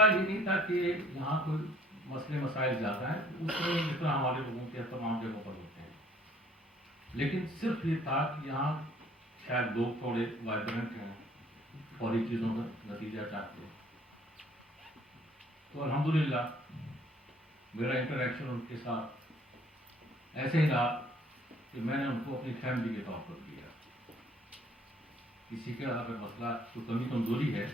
مسئلہ یہ نہیں تھا کہ یہاں کوئی مسئلے مسائل زیادہ ہیں اس طرح جس طرح ہمارے لوگوں کے تمام جگہوں پر ہوتے ہیں، لیکن صرف یہ تھا کہ یہاں شاید لوگ تھوڑے وائبرنٹ ہیں، فوری چیزوں کا نتیجہ چاہتے ہیں. تو الحمدللہ میرا انٹریکشن ان کے ساتھ ایسے ہی رہا کہ میں نے ان کو اپنی فیملی کے طور پر لیا. کسی کا اگر مسئلہ تو کمی کمزوری ہے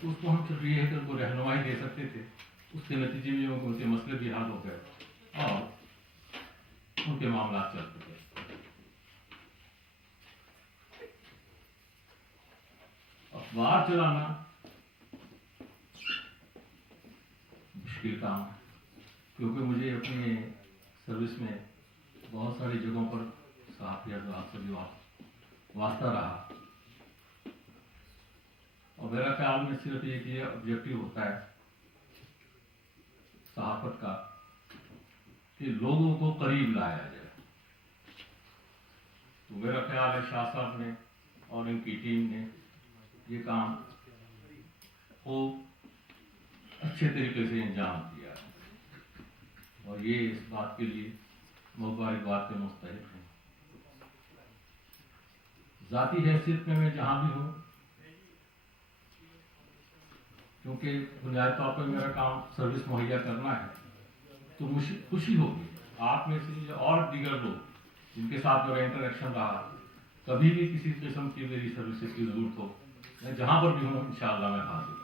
تو اس کو ہم صرف یہ ہے کہ ان کو رہنمائی دے سکتے تھے. اس کے نتیجے میں ان کے مسئلے بھی حل ہو گئے اور ان کے معاملات چلتے گئے. اخبار چلانا مشکل کام ہے کیونکہ مجھے اپنے سروس میں بہت ساری جگہوں پر صحافی حضرات سے بھی واسطہ رہا، اور میرا خیال میں صرف ایک یہ آبجیکٹو ہوتا ہے صحافت کا کہ لوگوں کو قریب لایا جائے. تو میرا خیال ہے شاہ صاحب نے اور ان کی ٹیم نے یہ کام خوب اچھے طریقے سے انجام دیا اور یہ اس بات کے لیے مبارکباد کے مستحق ہیں. ذاتی حیثیت میں جہاں بھی ہوں، کیونکہ بنیادی طور پر میرا کام سروس مہیا کرنا ہے، تو مجھے خوشی ہوگی آپ میں سے اور دیگر لوگ جن کے ساتھ میرا انٹریکشن رہا، کبھی بھی کسی قسم کی میری سروسز کی ضرورت ہو میں جہاں پر بھی ہوں انشاءاللہ میں حاضر ہوں.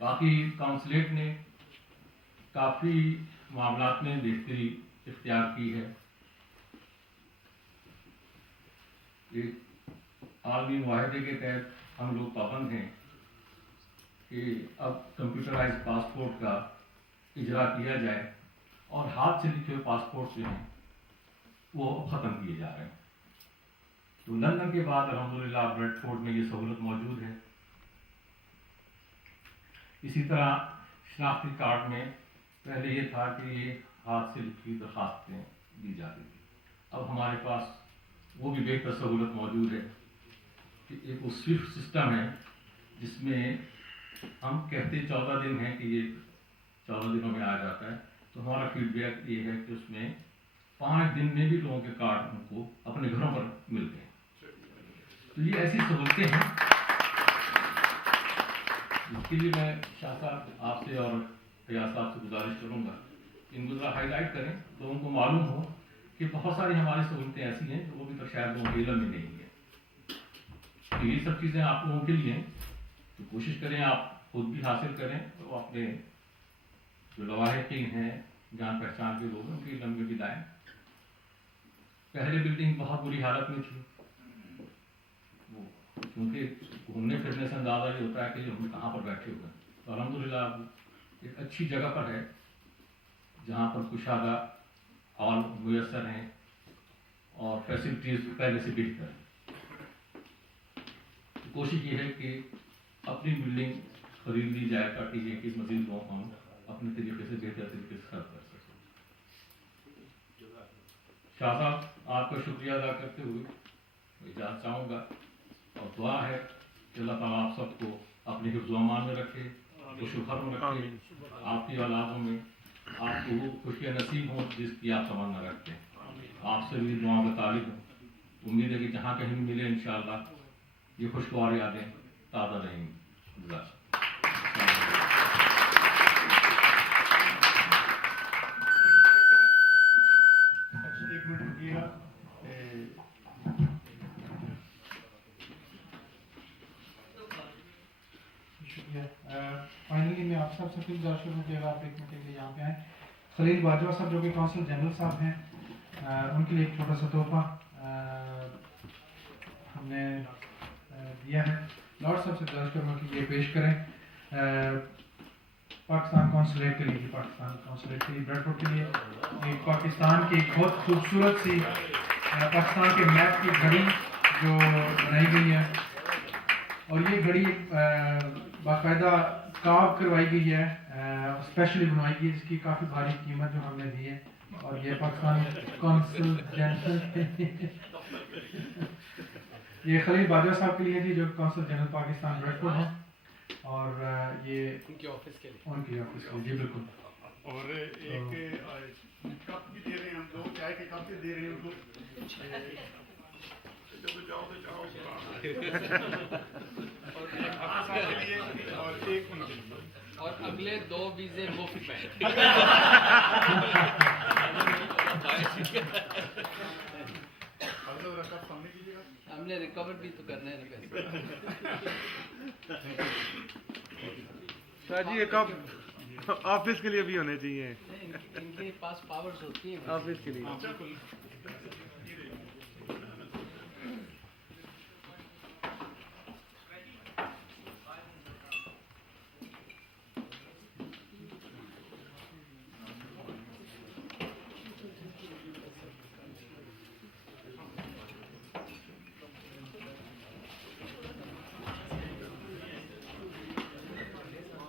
باقی کونسلیٹ نے کافی معاملات میں بہتری اختیار کی ہے. ایک عالمی معاہدے کے تحت ہم لوگ پابند ہیں کہ اب کمپیوٹرائز پاسپورٹ کا اجرا کیا جائے اور ہاتھ سے لکھے ہوئے پاسپورٹ جو ہیں وہ ختم کیے جا رہے ہیں. تو لندن کے بعد الحمدللہ بریڈ فورڈ میں یہ سہولت موجود ہے. اسی طرح شناختی کارڈ میں پہلے یہ تھا کہ یہ ہاتھ سے لکھی درخواستیں دی جاتی تھی، اب ہمارے پاس وہ بھی بہتر سہولت موجود ہے کہ ایک وہ سوئفٹ سسٹم ہے جس میں ہم کہتے 14 دن ہیں کہ یہ 14 دنوں میں آ جاتا ہے. تو ہمارا فیڈ بیک یہ ہے کہ اس میں 5 دن میں بھی لوگوں کے کارڈ ان کو اپنے گھروں پر ملتے ہیں. تو یہ ایسی سہولتیں ہیں جس کے لیے میں شاہ صاحب آپ سے اور فیاض صاحب سے گزارش کروں گا ان کو ذرا ہائی لائٹ کریں، لوگوں کو معلوم ہو کہ بہت ساری ہماری سہولتیں ایسی ہیں جو وہ بھی شاید لوگوں کے علم میں نہیں ہیں. تو یہ سب چیزیں آپ لوگوں کے لیے ہیں، تو کوشش کریں آپ خود بھی حاصل کریں تو اپنے جو لواحقین ہیں جان پہچان کے لوگ ان کے علم میں بھی لائیں. پہلے بلڈنگ بہت بری حالت میں تھی، کیونکہ گھومنے پھرنے سے اندازہ یہ ہوتا ہے کہ ہم کہاں پر بیٹھے ہوئے ہیں. تو الحمدللہ ایک اچھی جگہ پر ہے جہاں پر کشادہ ہال میسر ہیں اور فیسلٹیز پہلے سے بہتر ہیں. کوشش یہ ہے کہ اپنی بلڈنگ خرید لی جائے تاکہ یہ کہ مزید لوگ ہم اپنے طریقے سے بہتر طریقے سے سرو کر سکیں. شاہ صاحب آپ کا شکریہ ادا کرتے ہوئے میں اجازت چاہوں گا اور دعا ہے کہ اللہ تعالیٰ آپ سب کو اپنے حفظ و امان میں رکھے، خوش و خرم رکھے، آپ کی اولادوں میں آپ کو وہ خوشیاں نصیب ہوں جس کی آپ تمنا رکھتے ہیں. آپ سے بھی دعاؤں کا طالب ہوں. امید ہے کہ جہاں کہیں بھی ملے انشاءاللہ یہ خوشگوار یادیں تازہ رہیں گی. فائنلی میں آپ سب سے پھر گزارش کروں کہ آپ ایک منٹ کے لیے یہاں پہ آئیں. خلیل باجوہ صاحب جو کہ کونسل جنرل صاحب ہیں، ان کے لیے ایک چھوٹا سا تحفہ ہم نے دیا ہے. لارڈ صاحب سے گزارش کروں کہ یہ پیش کریں پاکستان کونسلیٹ کے لیے. پاکستان کونسلیٹ کے لیے بریڈ فورڈ کے لیے ایک پاکستان کی ایک بہت خوبصورت سی پاکستان کے میپ کی گھڑی جو بنائی گئی ہے، اور یہ گھڑی باقاعدہ کاو کروائی گئی ہے، اسپیشلی بنوائی گئی، اس کی کافی بھاری قیمت جو ہم نے دی ہے. اور یہ پاکستان کونسل جنرل یہ خلیل باجوہ صاحب کے لیے تھی جو consul general Pakistan Bradford ہیں. اور یہ ان کے آفس کے لیے ان کی آفس کے لیے جی بالکل. اور ایک کپ بھی دے رہے ہیں ہم دو چائے کے کپ بھی دے رہے ہیں ان کو اور ایک ان کے لیے اور اگلے 2 ویزے مفت میں. ہم نے ریکور بھی تو کرنا ہے نا پیسے. شاہ جی ایک آپ آفس کے لیے بھی ہونے چاہیے. ان کے پاس پاورز ہوتی ہیں آفس کے لیے.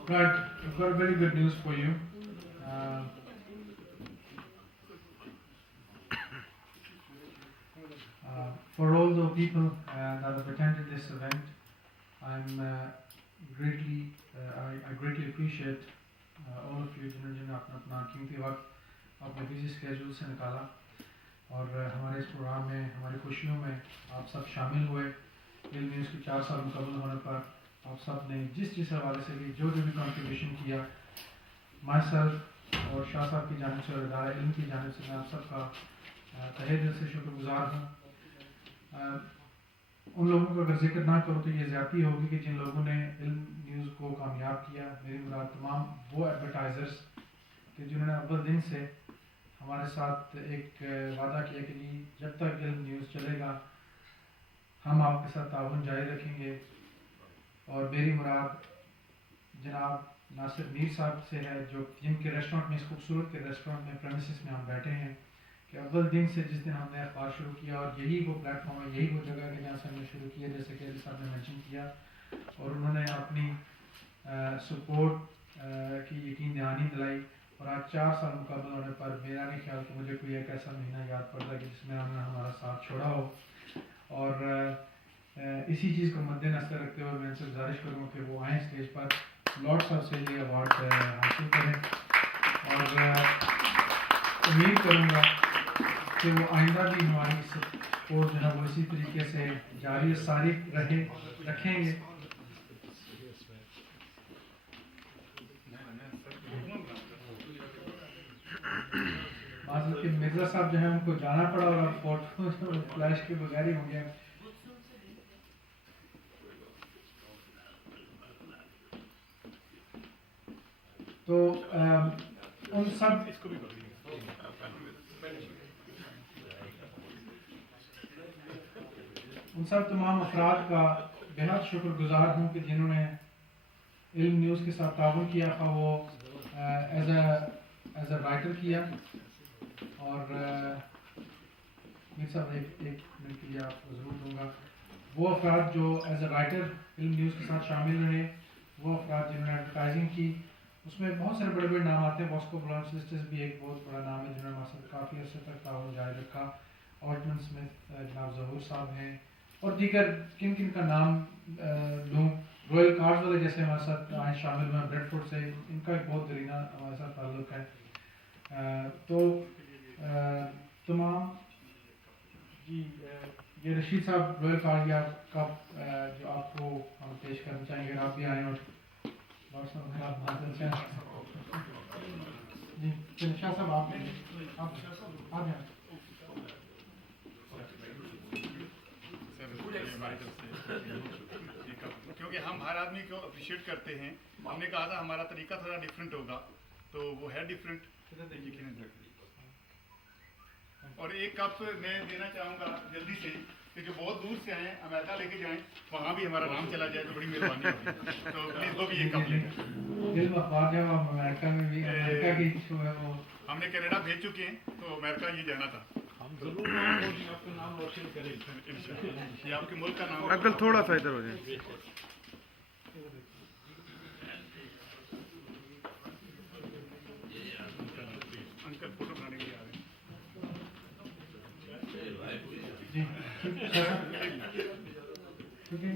Right, I've got very good news for you. For all the people that have attended this event, I'm I greatly appreciate all of you جنہوں نے اپنا قیمتی وقت اپنے بزی اسکیجول سے نکالا اور ہمارے اس پروگرام میں ہماری خوشیوں میں آپ سب شامل ہوئے. علم نیوز کی 4 سال مکمل ہونے پر آپ سب نے جس حوالے سے بھی جو بھی کنٹریبیوشن کیا مائی سیلف اور شاہ صاحب کی جانب سے اور ادارہ علم کی جانب سے میں آپ سب کا تہہ دل سے شکر گزار ہوں. ان لوگوں کو اگر ذکر نہ کروں تو یہ زیادتی ہوگی کہ جن لوگوں نے علم نیوز کو کامیاب کیا. میری مراد تمام وہ ایڈورٹائزرز کہ جنہوں نے اول دن سے ہمارے ساتھ ایک وعدہ کیا کہ جی جب تک علم نیوز چلے گا ہم آپ کے ساتھ تعاون جاری رکھیں گے. اور میری مراد جناب ناصر میر صاحب سے ہے جو جن کے ریسٹورنٹ میں اس خوبصورت کے ریسٹورنٹ میں پریمیسس میں ہم بیٹھے ہیں کہ اول دن سے جس دن ہم نے اخبار شروع کیا اور یہی وہ پلیٹ فارم ہے یہی وہ جگہ ہے جہاں سے ہم نے شروع کیا جیسے کہ علی صاحب نے مینشن کیا اور انہوں نے اپنی سپورٹ کی یقین دہانی دلائی. اور آج 4 سال مکمل ہونے پر میرا نہیں خیال کہ مجھے کوئی ایک ایسا مہینہ یاد پڑتا کہ جس میں ہم نے ہمارا ساتھ چھوڑا ہو. اور اسی چیز کو مد نظر رکھتے ہوئے میں ان سے گزارش کروں کہ وہ آئیں اسٹیج پر لارڈ صاحب سے یہ ایوارڈ حاصل کریں اور امید کروں گا کہ وہ آئندہ بھی ہماری سپورٹ جو ہے وہ اسی طریقے سے جاری ساری رکھیں گے. کہ مرزا صاحب جو ہے ان کو جانا پڑا اور اب فوٹو فلیش کے بغیر ہی ہوں گے. تو ان سب تمام افراد کا بہت شکر گزار ہوں کہ جنہوں نے علم نیوز کے ساتھ تعاون کیا تھا وہ ایز اے رائٹر کیا. اور میرے صاحب ایک منٹ کے لیے آپ کو ضرور دوں گا. وہ افراد جو ایز اے رائٹر علم نیوز کے ساتھ شامل رہے, وہ افراد جنہوں نے ایڈورٹائزنگ کی, اس میں بہت سارے بڑے بڑے نام آتے ہیں. واسکو برانچ لسٹس بھی ایک بہت بڑا نام ہے جنہوں نے ہمارے ساتھ کافی عرصے تک تعاون جاری رکھا. آلٹمن اسمتھ جناب ظہور صاحب ہیں اور دیگر کن کن کا نام لوں. رویل کارز والے جیسے ہمارے ساتھ آئے شامل ہوئے ہیں بریڈ فورڈ سے, ان کا ایک بہت دیرینہ ہمارے ساتھ تعلق ہے. تو تمام جی یہ رشید صاحب رویل کارز کا جو آپ کو ہم پیش کرنا چاہیں گے, آپ بھی آئیں اور جی شاہ صاحب آپ ہیں. کیونکہ ہم ہر آدمی کو اپریشیٹ کرتے ہیں, ہم نے کہا تھا ہمارا طریقہ تھوڑا ڈفرینٹ ہوگا, تو وہ ہے ڈفرینٹ. اور ایک کپ میں دینا چاہوں گا جلدی سے کہ جو بہت دور سے آئیں امریکہ لے کے جائیں, وہاں بھی ہمارا نام چلا جائے تو بڑی مہربانی ہوگی. تو پلیز وہ بھی ایک کپ لیں. امریکہ میں بھی امریکہ کی ہم نے کینیڈا بھیج چکے ہیں, تو امریکہ یہ جانا تھا. ہم ضرور آپ کا نام روشن کریں یہ آپ کے ملک کا نام. انکل تھوڑا سا ادھر ہو جائیں. انکل فوٹو بنانے کے لیے آ رہے ہیں. جی ٹھیک ہے.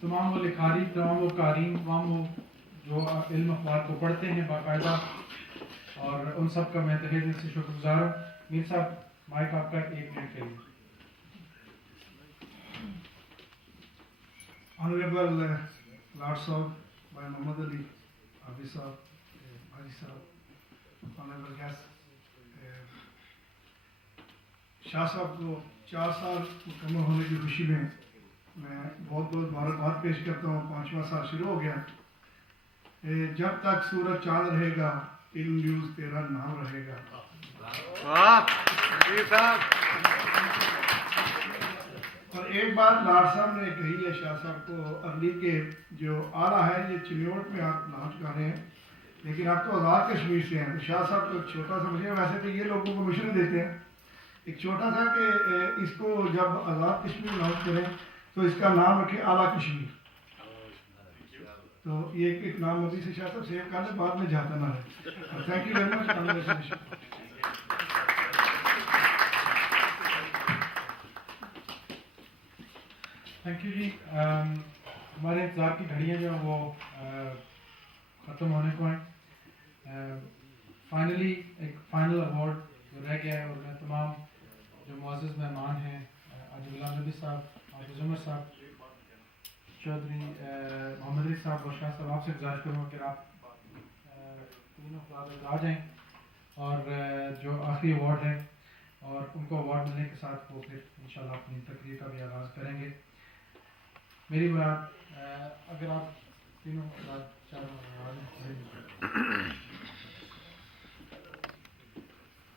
تمام وہ لکھاری، تمام وہ قارئین، تمام وہ جو علم اخبار کو پڑھتے ہیں باقاعدہ، اور ان سب کا میں تہہ دل سے شکر گزار ہوں۔ میر صاحب مائک آپ کا 1 منٹ کے لیے۔ Honorable Lord Sahib, by Muhammad Ali, Hafiz Sahib, Haji Sahib, Honorable guests, شاہ صاحب کو 4 سال مکمل ہونے کی خوشی میں میں بہت بہت مبارکباد پیش کرتا ہوں۔ 5واں سال شروع ہو گیا۔ جب تک سورج چاند رہے گا، علم نیوز تیرا نام رہے گا۔ واہ جی صاحب، اور ایک بات لاڈ صاحب نے کہی ہے شاہ صاحب کو ارلی کے جو آلہ ہے یہ چنیوٹ میں آپ لانچ کر رہے ہیں، لیکن آپ تو آزاد کشمیر سے ہیں، تو شاہ صاحب کو ایک چھوٹا سا مجھے ویسے تو یہ لوگوں کو مشن دیتے ہیں ایک چھوٹا سا کہ اس کو جب آزاد کشمیر لانچ کریں تو اس کا نام رکھیں اعلیٰ کشمیر۔ تو یہ ایک نام ابھی سے شاہ صاحب سیو کر لیں، بعد میں جاتا نہ رہے۔ Thank you very much. Thank you ji. ہمارے انتظار کی گھڑیاں جو ہیں وہ ختم ہونے کو ہیں۔ فائنلی ایک فائنل ایوارڈ جو رہ گیا ہے، اور میں تمام جو معزز مہمان ہیں، حاجی غلام نبی صاحب، حافظ عمر صاحب، چودھری محمد علی صاحب اور شاہ صاحب، آپ سے گزارش کروں گا کہ آپ تینوں افراد آ جائیں، اور جو آخری ایوارڈ ہے اور ان کو ایوارڈ ملنے کے ساتھ وہ پھر انشاءاللہ اپنی تقریر کا بھی آغاز کریں گے۔ میری مراد اگر آپ تینوں افراد چاروں آ جائیں۔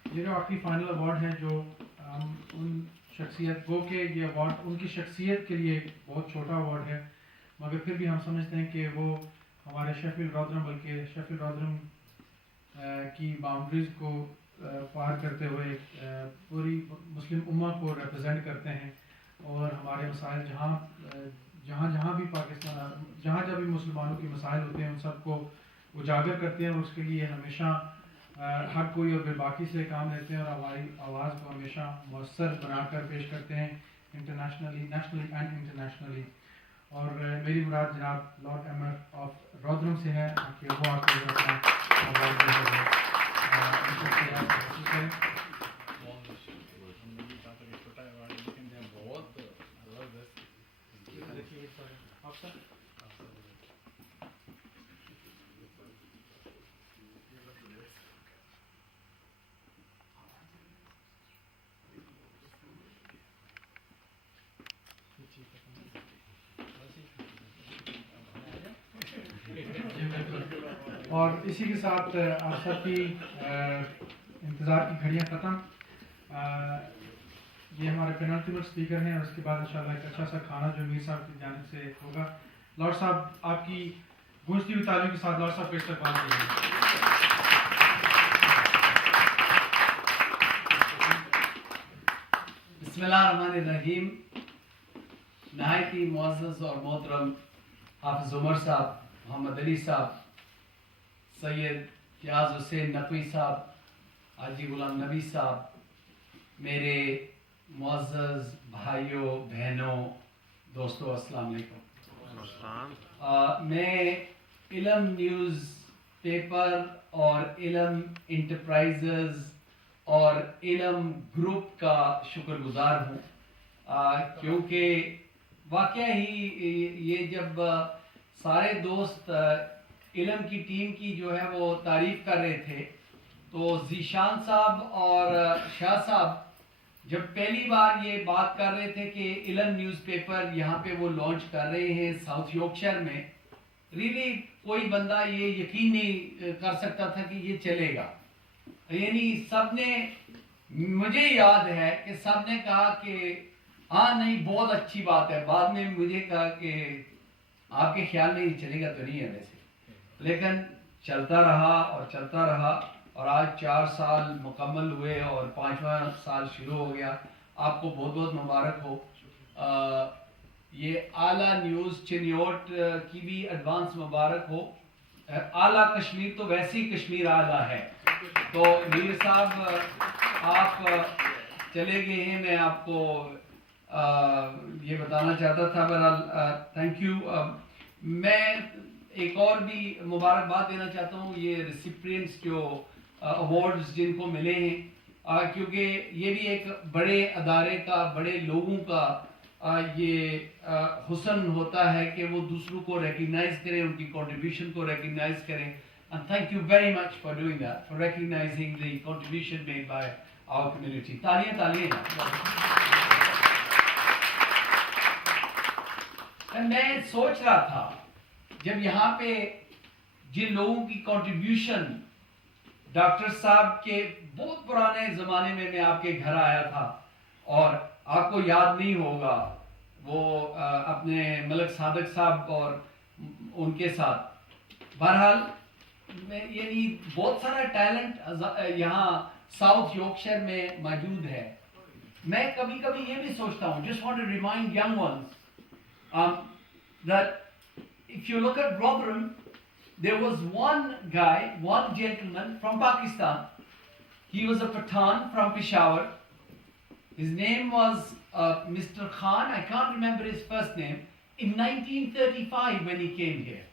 یہ جو آخری فائنل ایوارڈ ہیں، جو ہم ان شخصیت گو کہ یہ ایوارڈ ان کی شخصیت کے لیے بہت چھوٹا ایوارڈ ہے، مگر پھر بھی ہم سمجھتے ہیں کہ وہ ہمارے شیفیلڈ رودرم، بلکہ شیفیلڈ رودرم کی باؤنڈریز کو پار کرتے ہوئے پوری مسلم امہ کو ریپرزینٹ کرتے ہیں، اور ہمارے مسائل جہاں بھی پاکستان، جہاں بھی مسلمانوں کے مسائل ہوتے ہیں ان سب کو اجاگر کرتے ہیں، اور اس کے لیے ہمیشہ ہر کوئی اور بے باکی سے کام لیتے ہیں، اور ہماری آواز کو ہمیشہ مؤثر بنا کر پیش کرتے ہیں انٹرنیشنلی، نیشنلی اینڈ انٹرنیشنلی۔ اور میری مراد جناب لارڈ ایمر آف رودرم سے ہے کہ وہ آپ کو اپنا آواز دے اور اسی کے ساتھ آپ سب کی انتظار کی گھڑیاں ختم۔ یہ ہمارے پینلٹیمنٹ اسپیکر ہیں، اور اس کے بعد انشاءاللہ ایک اچھا سا کھانا جو میر صاحب کی جانب سے ہوگا۔ لارڈ صاحب آپ کی گونجتی ہوئی تالیوں کے ساتھ لارڈ صاحب کا استقبال کیجیے۔ بسم اللہ الرحمن الرحیم۔ نہایت ہی معزز اور محترم حافظ عمر صاحب، محمد علی صاحب، سید فیاض حسین نقوی صاحب، حاجی غلام نبی صاحب، میرے معزز بھائیوں، بہنوں، دوستوں، السلام علیکم۔ میں علم نیوز پیپر اور علم انٹرپرائزز اور علم گروپ کا شکر گزار ہوں، کیونکہ واقعہ ہی یہ جب سارے دوست علم کی ٹیم کی جو ہے وہ تعریف کر رہے تھے، تو ذیشان صاحب اور شاہ صاحب جب پہلی بار یہ بات کر رہے تھے کہ علم نیوز پیپر یہاں پہ وہ لانچ کر رہے ہیں ساؤتھ یارکشائر میں، ریلی کوئی بندہ یہ یقین نہیں کر سکتا تھا کہ یہ چلے گا۔ یعنی سب نے، مجھے یاد ہے کہ سب نے کہا کہ ہاں نہیں بہت اچھی بات ہے، بعد میں مجھے کہا کہ آپ کے خیال میں یہ چلے گا تو نہیں ہے ویسے، لیکن چلتا رہا اور چلتا رہا، اور آج 4 سال مکمل ہوئے اور 5واں سال شروع ہو گیا۔ آپ کو بہت بہت مبارک ہو۔ یہ اعلیٰ نیوز چنیوٹ کی بھی ایڈوانس مبارک ہو۔ اعلیٰ کشمیر تو ویسی کشمیر اعلیٰ ہے، تو میر صاحب آپ چلے گئے ہیں، میں آپ کو یہ بتانا چاہتا تھا. بہرحال تھینک یو. میں ایک اور بھی مبارکباد دینا چاہتا ہوں یہ ریسیپرینٹس جو ایوارڈز جن کو ملے ہیں, کیونکہ یہ بھی ایک بڑے ادارے کا, بڑے لوگوں کا یہ حسن ہوتا ہے کہ وہ دوسروں کو ریکگنائز کریں, ان کی کنٹریبیوشن کو ریکگنائز کریں. And thank you very much for doing that, for recognizing the contribution made by our community. تالیاں. میں سوچ رہا تھا جب یہاں پہ جن لوگوں کی کنٹریبیوشن ڈاکٹر صاحب کے بہت پرانے زمانے میں آپ کے گھر آیا تھا, اور آپ کو یاد نہیں ہوگا وہ اپنے ملک صادق صاحب اور ان کے ساتھ. بہرحال یعنی بہت سارا ٹیلنٹ یہاں ساؤتھ یارکشائر میں موجود ہے. میں کبھی کبھی یہ بھی سوچتا ہوں, just want to remind young ones that if you look at Rotherham, there was one guy, one gentleman from Pakistan. He was a Pathan from Peshawar. His name was Mr. Khan. I can't remember his first name. In 1935 when he came here,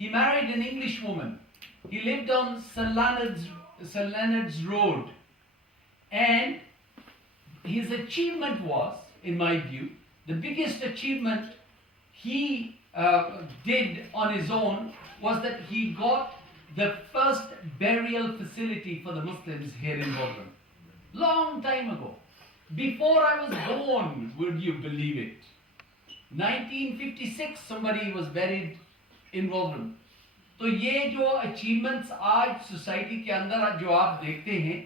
he married an English woman. He lived on St. Leonard's Road. And his achievement was, in my view, the biggest achievement he did on his own was that he got the first burial facility for the Muslims here in Rotherham. Long time ago. Before I was born, would you believe it? 1956 somebody was buried in Rotherham. تو یہ جو achievements آج society کے اندر جو آپ دیکھتے ہیں,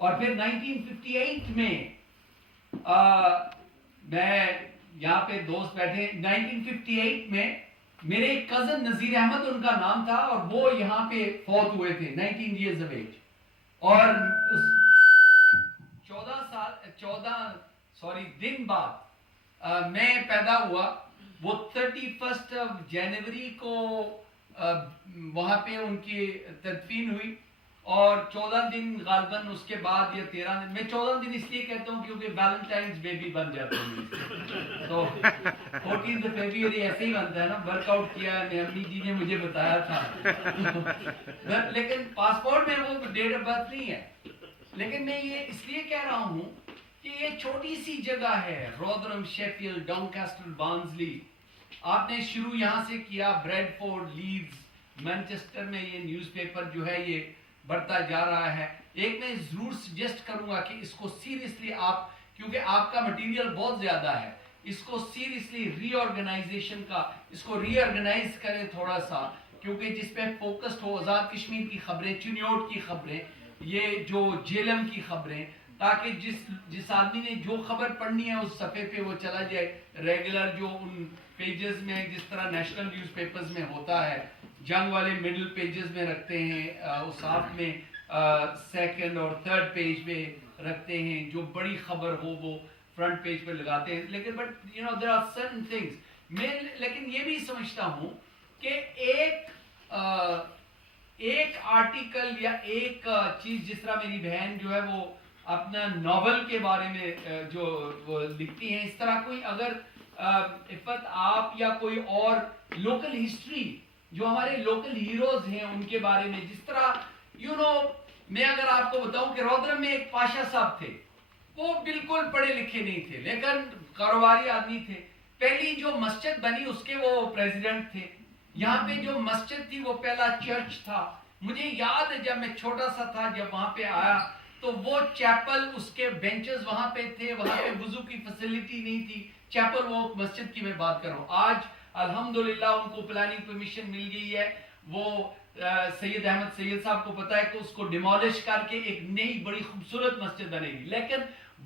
اور پھر 1958 میں میں یہاں پہ دوست بیٹھے, 1958 میں میرے ایک کزن نذیر احمد ان کا نام تھا, اور وہ یہاں پہ فوت ہوئے تھے 19 years of age. اور اس 14 دن بعد میں پیدا ہوا. وہ 31 جنوری کو وہاں پہ ان کی تدفین ہوئی, اور 14 دن غالباً اس کے بعد یا 13 دن, میں 14 دن اس لیے کہتا ہوں کیونکہ ویلنٹائنز ڈے بھی بن جاتا ہے, تو 14 فیبروری ایسے ہی بنتا ہے نا, ورک آؤٹ کیا ہے, امی جی نے مجھے بتایا تھا. لیکن پاسپورٹ میں وہ ڈیٹ آف برتھ نہیں ہے. لیکن میں یہ اس لیے کہہ رہا ہوں کہ یہ چھوٹی سی جگہ ہے, رودرم, شیفیلڈ, ڈانکاسٹر, بارنزلی. آپ نے شروع یہاں سے کیا, بریڈ فورڈ, لیڈز, مینچسٹر میں یہ نیوز پیپر جو ہے یہ بڑھتا جا رہا ہے. ایک میں ضرور سجیسٹ کروں گا کہ اس کو سیریسلی آپ, کیونکہ آپ کا مٹیریل بہت زیادہ ہے, اس کو سیریسلی ری آرگنائزیشن کا, اس کو ری آرگنائز کریں تھوڑا سا, کیونکہ جس پہ فوکسڈ ہو آزاد کشمیر کی خبریں, چنیوٹ کی خبریں, یہ جو جیلم کی خبریں, تاکہ جس آدمی نے جو خبر پڑھنی ہے اس صفحے پہ وہ چلا جائے. ریگولر جو ان پیجز میں جس طرح نیشنل نیوز پیپرز میں ہوتا ہے, جنگ والے مڈل پیجز میں رکھتے ہیں, اس آپ میں سیکنڈ اور تھرڈ پیج پہ رکھتے ہیں, جو بڑی خبر ہو وہ فرنٹ پیج پہ لگاتے ہیں. لیکن but you know there are certain things. میں لیکن یہ بھی سمجھتا ہوں کہ ایک آرٹیکل یا ایک چیز, جس طرح میری بہن جو ہے وہ اپنا ناول کے بارے میں جو وہ لکھتی ہیں, اس طرح کوئی اگر عفت آپ یا کوئی اور لوکل ہسٹری جو ہمارے لوکل ہیروز ہیں ان کے بارے میں, جس طرح یو نو, میں اگر آپ کو بتاؤں کہ رودرم میں ایک پاشا صاحب تھے, وہ بالکل پڑھے لکھے نہیں تھے لیکن کاروباری آدمی تھے. پہلی جو مسجد بنی اس کے وہ پریزیڈنٹ تھے. یہاں پہ جو مسجد تھی وہ پہلا چرچ تھا. مجھے یاد ہے جب میں چھوٹا سا تھا, جب وہاں پہ آیا تو وہ چیپل, اس کے بینچز وہاں پہ تھے, وہاں پہ وضو کی فیسلٹی نہیں تھی. چیپل وہ مسجد کی میں بات کر رہا ہوں. آج الحمدللہ ان کو پلاننگ پرمیشن مل گئی ہے. وہ سید احمد سید صاحب کو پتا ہے کہ اس کو ڈیمالش کر کے ایک نئی بڑی خوبصورت مسجد بنے گی. لیکن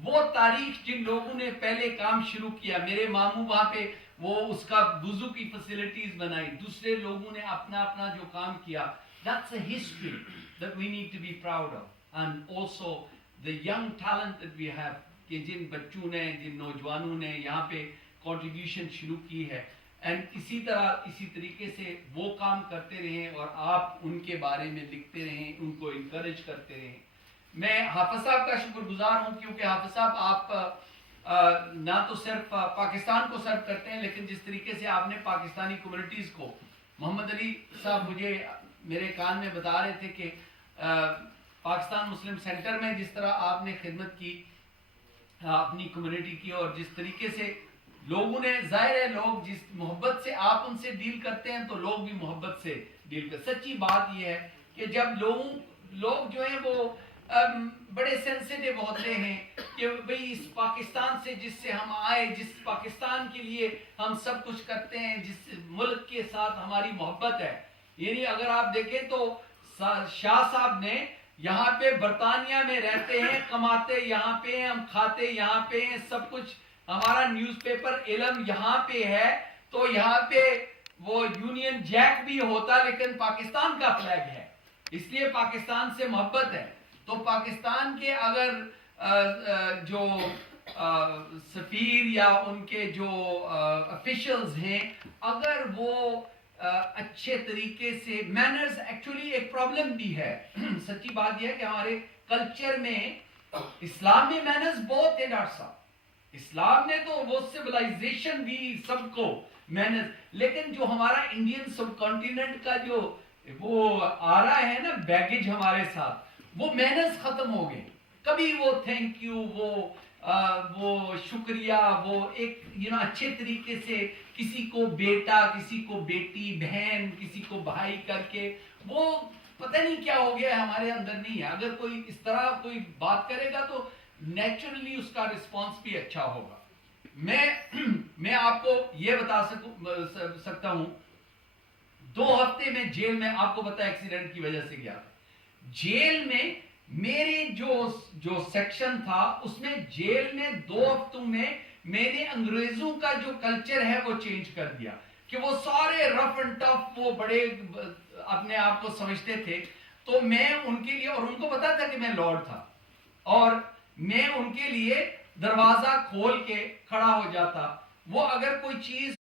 وہ تاریخ جن لوگوں نے پہلے کام شروع کیا, میرے ماموں وہاں پہ وہ اس کا وضو کی فیسلٹیز بنائی, دوسرے لوگوں نے اپنا اپنا جو کام کیا. That's a history that we need to be proud of. And also the young talent that we have, کہ جن بچوں نے, جن نوجوانوں نے یہاں پہ کنٹریبیوشن شروع کی ہے, اینڈ اسی طرح اسی طریقے سے وہ کام کرتے رہیں اور آپ ان کے بارے میں لکھتے رہیں, ان کو انکریج کرتے رہیں. میں حافظ صاحب کا شکر گزار ہوں کیونکہ حافظ صاحب آپ نہ تو صرف پاکستان کو سرو کرتے ہیں لیکن جس طریقے سے آپ نے پاکستانی کمیونٹیز کو، محمد علی صاحب مجھے میرے کان میں بتا رہے تھے کہ پاکستان مسلم سینٹر میں جس طرح آپ نے خدمت کی اپنی کمیونٹی کی، اور جس طریقے سے لوگوں نے، ظاہر ہے لوگ جس محبت سے آپ ان سے ڈیل کرتے ہیں تو لوگ بھی محبت سے ڈیل کرتے ہیں۔ سچی بات یہ ہے کہ جب لوگ جو ہیں وہ بڑے سینسیٹیو ہوتے ہیں کہ بھئی اس پاکستان سے جس سے ہم آئے، جس پاکستان کے لیے ہم سب کچھ کرتے ہیں، جس ملک کے ساتھ ہماری محبت ہے، یعنی اگر آپ دیکھیں تو شاہ صاحب نے یہاں پہ برطانیہ میں رہتے ہیں، کماتے یہاں پہ ہیں، ہم کھاتے یہاں پہ ہیں، سب کچھ ہمارا نیوز پیپر علم یہاں پہ ہے، تو یہاں پہ وہ یونین جیک بھی ہوتا لیکن پاکستان کا فلیگ ہے، اس لیے پاکستان سے محبت ہے۔ تو پاکستان کے اگر جو سفیر یا ان کے جو افیشلز ہیں، اگر وہ اچھے طریقے سے مینرز، ایکچولی ایک پرابلم بھی ہے، سچی بات یہ ہے کہ ہمارے کلچر میں، اسلام میں مینرز بہت ہے ڈاکٹر صاحب، اسلام نے تو وہ سویلائزیشن بھی سب کو مینرز، لیکن جو ہمارا انڈین سب کانٹیننٹ کا جو وہ آ رہا ہے نا بیگیج ہمارے ساتھ، وہ مینرز ختم ہو گئے، کبھی وہ تھینک یو، وہ شکریہ، وہ ایک اچھے طریقے سے کسی کو بیٹا، کسی کو بیٹی، بہن، کسی کو بھائی کر کے، وہ پتہ نہیں کیا ہو گیا ہے، ہمارے اندر نہیں ہے۔ اگر کوئی اس طرح کوئی بات کرے گا تو نیچرلی اس کا رسپانس بھی اچھا ہوگا۔ میں آپ کو یہ بتا سکتا ہوں، 2 ہفتے میں جیل میں، آپ کو پتا ایکسیڈنٹ کی وجہ سے گیا تھا جیل میں، میری جو سیکشن تھا اس میں جیل میں 2 ہفتوں میں میں نے انگریزوں کا جو کلچر ہے وہ چینج کر دیا کہ وہ سارے رف اینڈ ٹف، وہ بڑے اپنے آپ کو سمجھتے تھے، تو میں ان کے لیے، اور ان کو پتا تھا کہ میں لارڈ تھا، اور میں ان کے لیے دروازہ کھول کے کھڑا ہو جاتا، وہ اگر کوئی چیز